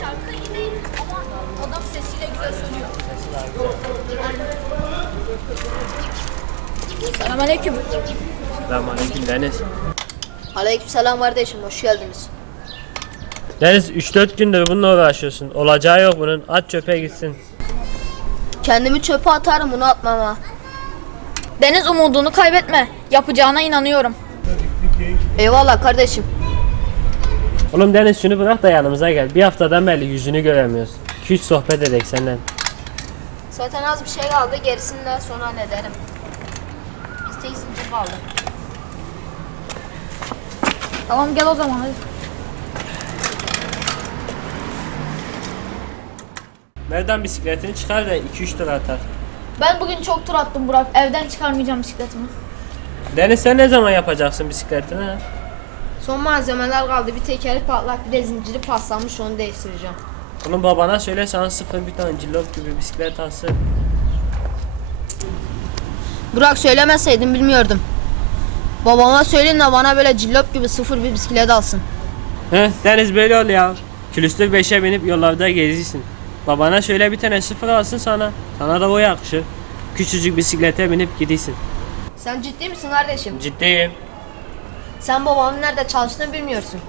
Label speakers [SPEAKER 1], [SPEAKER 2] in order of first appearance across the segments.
[SPEAKER 1] şarkı iyi değil ama adam sesiyle güzel söylüyor. Selamünaleyküm.
[SPEAKER 2] Selamünaleyküm Deniz.
[SPEAKER 3] Aleykümselam kardeşim hoş geldiniz.
[SPEAKER 2] Deniz 3-4 gündür bununla uğraşıyorsun. Olacağı yok bunun. At çöpe gitsin.
[SPEAKER 3] Kendimi çöpe atarım bunu atmam ha.
[SPEAKER 1] Deniz umudunu kaybetme. Yapacağına inanıyorum.
[SPEAKER 3] Eyvallah kardeşim.
[SPEAKER 2] Oğlum Deniz şunu bırak da yanımıza gel. Bir haftadan beri yüzünü göremiyoruz. 2-3 sohbet edek senden.
[SPEAKER 3] Zaten az bir şey kaldı gerisini de sonra hallederim. Biz tek zincir kaldı.
[SPEAKER 1] Tamam gel o zaman hadi.
[SPEAKER 2] Nereden bisikletini çıkar da 2-3 lira atar.
[SPEAKER 1] Ben bugün çok tur attım Burak. Evden çıkarmayacağım bisikletimi.
[SPEAKER 2] Deniz sen ne zaman yapacaksın bisikletini?
[SPEAKER 3] Son malzemeler kaldı. Bir tekeri patlak bir de zinciri paslanmış onu değiştireceğim.
[SPEAKER 2] Oğlum babana söyle sana sıfır bir tane cillop gibi bisiklet alsın.
[SPEAKER 3] Burak söylemeseydim bilmiyordum. Babama söyleyin de bana böyle cillop gibi sıfır bir bisiklet alsın.
[SPEAKER 2] Heh Deniz böyle ol ya. Külüstür 5'e binip yollarda geziysin. Babana söyle bir tane sıfır alsın sana. Sana da o yakışır. Küçücük bisiklete binip gidiyorsun.
[SPEAKER 3] Sen ciddi misin kardeşim?
[SPEAKER 2] Ciddiyim.
[SPEAKER 3] Sen babamın nerede çalıştığını bilmiyorsun.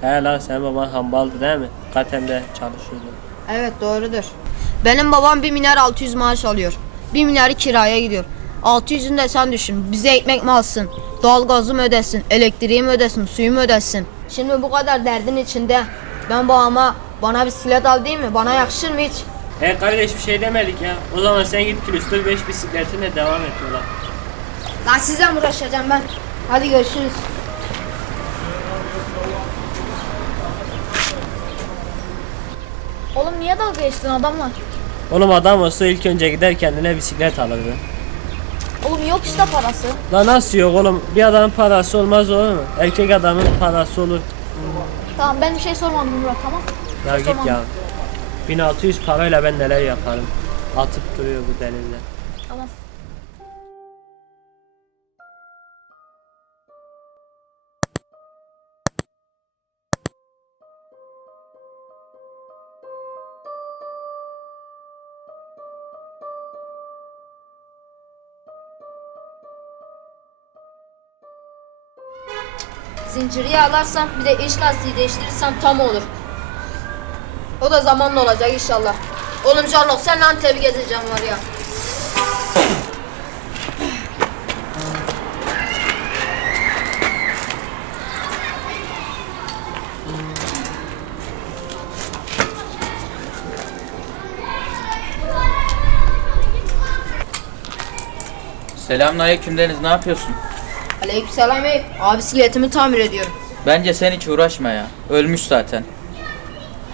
[SPEAKER 2] He lan sen baban hambaldı değil mi? Katem'de çalışıyordu.
[SPEAKER 3] Evet doğrudur. Benim babam 1 milyar 600 maaş alıyor. 1 milyarı kiraya gidiyor. 600'ünü de sen düşün. Bize ekmek mi alsın? Doğalgazı mı ödesin? Elektriği mi ödesin? Suyu mu ödesin? Şimdi bu kadar derdin içinde ben babama bana bisiklet al değil mi? Bana yakışır mı hiç?
[SPEAKER 2] He kardeş bir şey demedik ya. O zaman sen git külüstür 5 bisikletine devam et yola.
[SPEAKER 3] Lan sizle mi uğraşacağım ben? Hadi görüşürüz.
[SPEAKER 1] Oğlum niye dalga geçtin adamla?
[SPEAKER 2] Oğlum adam olsa ilk önce gider kendine bisiklet alırdı.
[SPEAKER 1] Oğlum yok işte parası.
[SPEAKER 2] La nasıl yok oğlum? Bir adamın parası olmaz olur mu? Erkek adamın parası olur.
[SPEAKER 1] Tamam ben bir şey sormadım Burak tamam.
[SPEAKER 2] Ya git
[SPEAKER 1] Tamam.
[SPEAKER 2] ya. 1600 parayla ben neler yaparım. Atıp duruyor bu denize.
[SPEAKER 1] Tamam.
[SPEAKER 3] Zinciri yağlarsam bir de iç lastiği değiştirirsem tam olur. O da zamanla olacak inşallah. Oğlum Jarlok sen Antep'i gezeceğim var ya.
[SPEAKER 4] Selamünaleyküm Deniz ne yapıyorsun?
[SPEAKER 3] Aleykümselam ey. Abi bisikletimi tamir ediyorum.
[SPEAKER 4] Bence sen hiç uğraşma ya. Ölmüş zaten.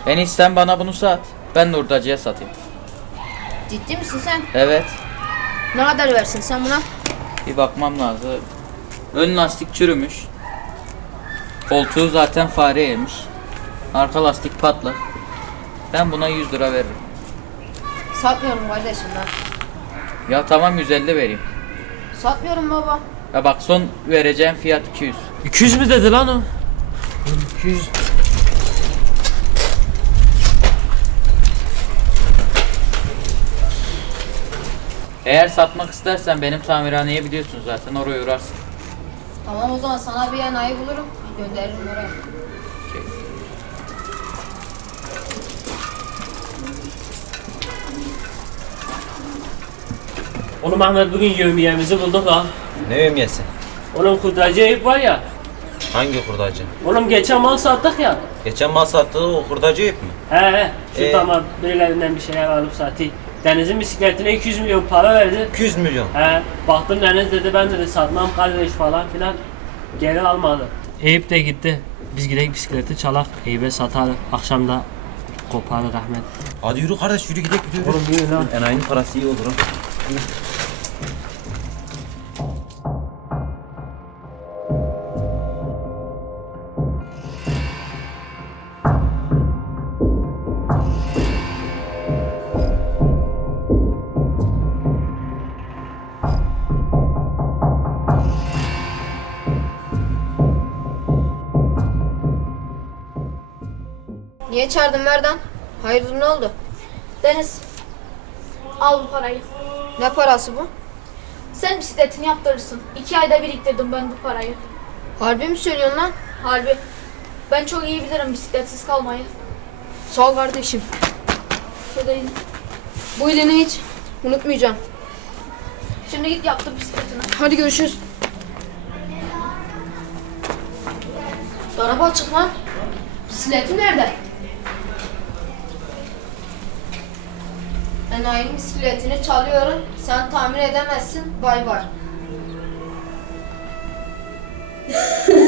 [SPEAKER 4] En iyisi sen bana bunu sat. Ben de hurdacıya satayım.
[SPEAKER 3] Ciddi misin sen?
[SPEAKER 4] Evet.
[SPEAKER 3] Ne kadar versin sen buna?
[SPEAKER 4] Bir bakmam lazım. Ön lastik çürümüş. Koltuğu zaten fare yemiş. Arka lastik patlak. Ben buna 100 lira veririm.
[SPEAKER 3] Satmıyorum kardeşim lan.
[SPEAKER 4] Ya tamam 150 vereyim.
[SPEAKER 3] Satmıyorum baba.
[SPEAKER 4] Ya bak son vereceğim fiyat 200.
[SPEAKER 2] 200 mü dedi lan o? 200.
[SPEAKER 4] Eğer satmak istersen benim tamirhaneyi biliyorsun zaten oraya uğrarsın.
[SPEAKER 3] Tamam o zaman sana bir enayi bulurum. Gönderirim oraya.
[SPEAKER 2] Oğlum Ahmet bugün yevmiyemizi bulduk ha.
[SPEAKER 5] Ne yemiyesi?
[SPEAKER 2] Oğlum kurtacı Eyüp var ya.
[SPEAKER 5] Hangi hurdacı?
[SPEAKER 2] Oğlum geçen mal sattık ya.
[SPEAKER 5] Geçen mal sattığı o hurdacı Eyüp mü?
[SPEAKER 2] He he. Şu
[SPEAKER 5] Ee?
[SPEAKER 2] tamam birilerinden bir şeyler alıp sattı. Deniz'in bisikletine 200 milyon para verdi.
[SPEAKER 5] 200 milyon.
[SPEAKER 2] He. Baktım Deniz dedi ben dedi satmam kardeş falan filan. Geri almadı. Eyüp de gitti. Biz gidelim bisikleti çalak. Eyüp'e satarız. Akşam da koparır Ahmet.
[SPEAKER 5] Hadi yürü kardeş yürü gidelim yürü.
[SPEAKER 2] Oğlum yürü lan.
[SPEAKER 5] Enayinin parası iyi olur
[SPEAKER 3] Niye çağırdın Merdan? Hayırdır ne oldu?
[SPEAKER 1] Deniz. Al bu parayı.
[SPEAKER 3] Ne parası bu?
[SPEAKER 1] Sen bisikletini yaptırırsın. İki ayda biriktirdim ben bu parayı.
[SPEAKER 3] Harbi mi söylüyorsun lan?
[SPEAKER 1] Harbi. Ben çok iyi bilirim bisikletsiz kalmayı.
[SPEAKER 3] Sağ ol kardeşim.
[SPEAKER 1] Şuradayım.
[SPEAKER 3] Bu ilini hiç unutmayacağım.
[SPEAKER 1] Şimdi git yaptır bisikletini.
[SPEAKER 3] Hadi görüşürüz. Araba açık lan. Bisikletim nerede? Ben aynı bisikletini çalıyorum. Sen tamir edemezsin. Bay bay.